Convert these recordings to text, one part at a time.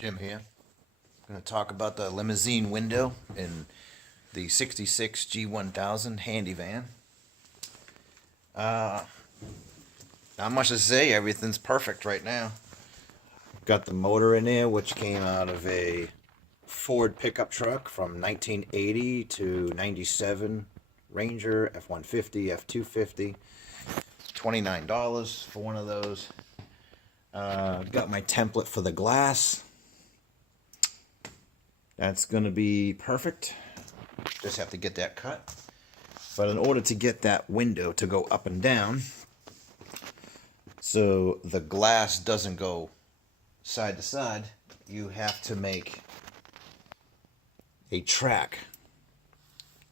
Jim here. I'm going to talk about the limousine window in the 66 G1000 handy van. Not much to say, everything's perfect right now. Got the motor in there, which came out of a Ford pickup truck from 1980 to 97 Ranger, F-150, F-250. $29 for one of those. Got my template for the glass. That's going to be perfect. Just have to get that cut. But in order to get that window to go up and down, so the glass doesn't go side to side, you have to make a track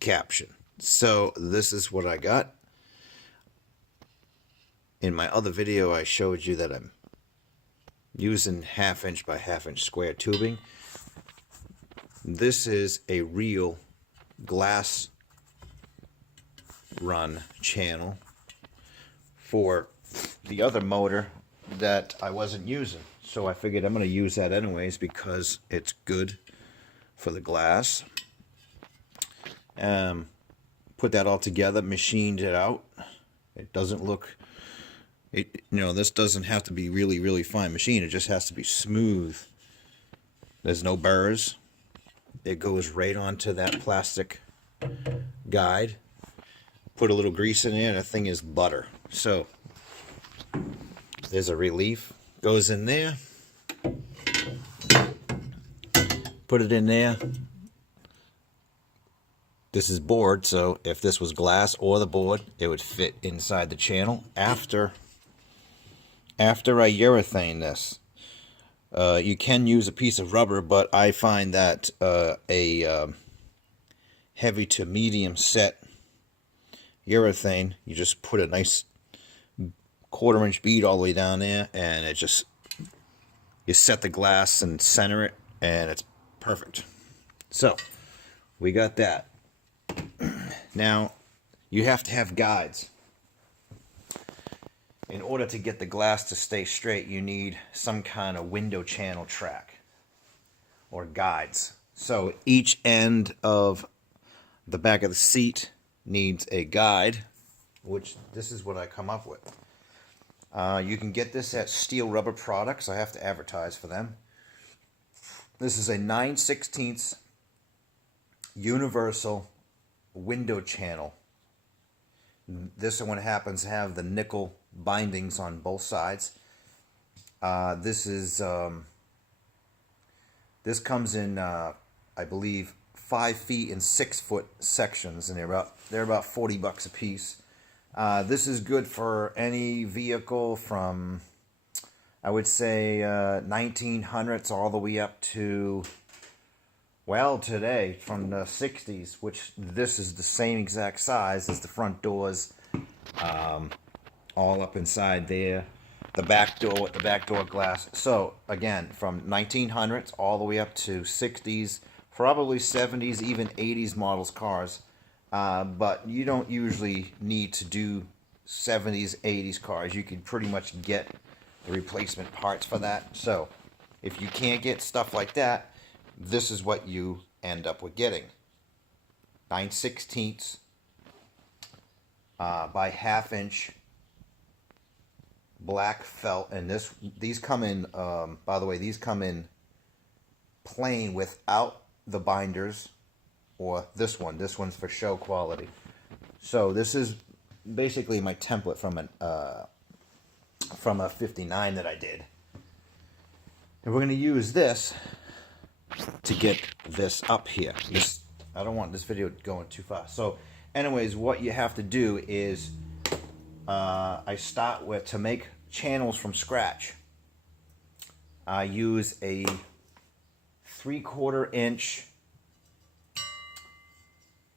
caption. So this is what I got. In my other video, I showed you that I'm using 1/2 inch by 1/2 inch square tubing. This is a real glass run channel for the other motor that I wasn't using. So I figured I'm going to use that anyways because it's good for the glass. Put that all together, machined it out. It doesn't look, this doesn't have to be really fine machine. It just has to be smooth. There's no burrs. It goes right onto that plastic guide. Put a little grease in there, and that thing is butter. So there's a relief. Goes in there. Put it in there. This is board, so if this was glass or the board, it would fit inside the channel. After I urethane this, you can use a piece of rubber, but I find that a heavy to medium set urethane, you just put a nice 1/4 inch bead all the way down there, and it just, you set the glass and center it, and it's perfect. So we got that. Now you have to have guides. In order to get the glass to stay straight, you need some kind of window channel track or guides. So each end of the back of the seat needs a guide, which this is what I come up with. You can get this at Steel Rubber Products. I have to advertise for them. This is a 9/16 universal window channel. This one happens to have the nickel bindings on both sides. This comes in I believe 5 feet and 6 foot sections, and they're about $40 a piece. This is good for any vehicle from, I would say, 1900s all the way up to, well, today, from the 60s, which this is the same exact size as the front doors, all up inside there. The back door with the back door glass. So, again, from 1900s all the way up to 60s, probably 70s, even 80s models cars. But you don't usually need to do 70s, 80s cars. You can pretty much get the replacement parts for that. So, if you can't get stuff like that, this is what you end up with getting. 9/16 by 1/2 inch black felt, and these come in, by the way, these come in plain without the binders, or this one's for show quality. So this is basically my template from a 59 that I did, and we're going to use this to get this up here. I don't want this video going too fast. So anyways, what you have to do is I start with, to make channels from scratch, I use a 3/4 inch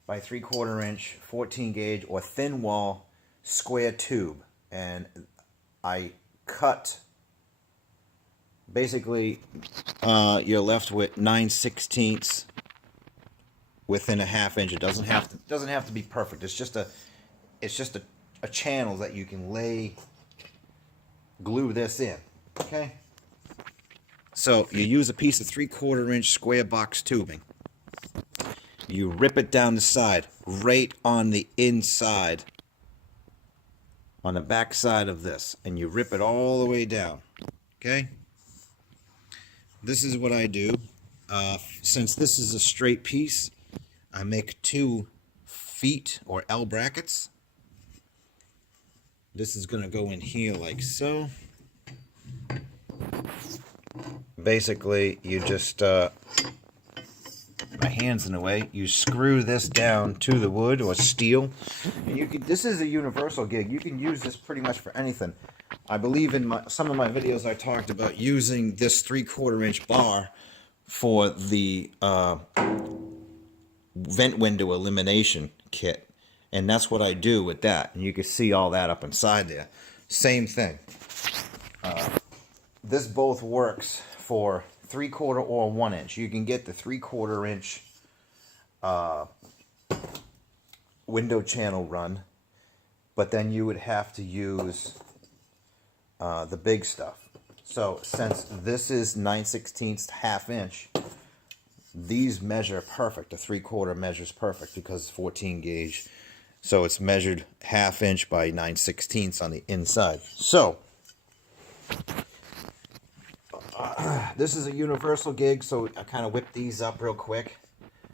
by 3/4 inch 14 gauge or thin wall square tube, and I cut, basically you're left with 9/16 within a 1/2 inch. It doesn't have to be perfect. It's just a channel that you can glue this in. Okay. So you use a piece of 3/4 inch square box tubing. You rip it down the side, right on the inside, on the back side of this, and you rip it all the way down. Okay? This is what I do. Since this is a straight piece, I make 2 feet or L brackets. This is going to go in here like so. Basically, you just, my hand's in the way, you screw this down to the wood or steel. And you can, this is a universal gig. You can use this pretty much for anything. I believe in some of my videos I talked about using this 3/4 inch bar for the vent window elimination kit. And that's what I do with that. And you can see all that up inside there. Same thing. This both works for 3/4 or 1 inch. You can get the 3/4 inch window channel run, but then you would have to use the big stuff. So since this is 9/16 1/2 inch, these measure perfect. The 3/4 measures perfect because it's 14 gauge. So it's measured 1/2 inch by 9/16 on the inside. So this is a universal gig, so I kind of whip these up real quick.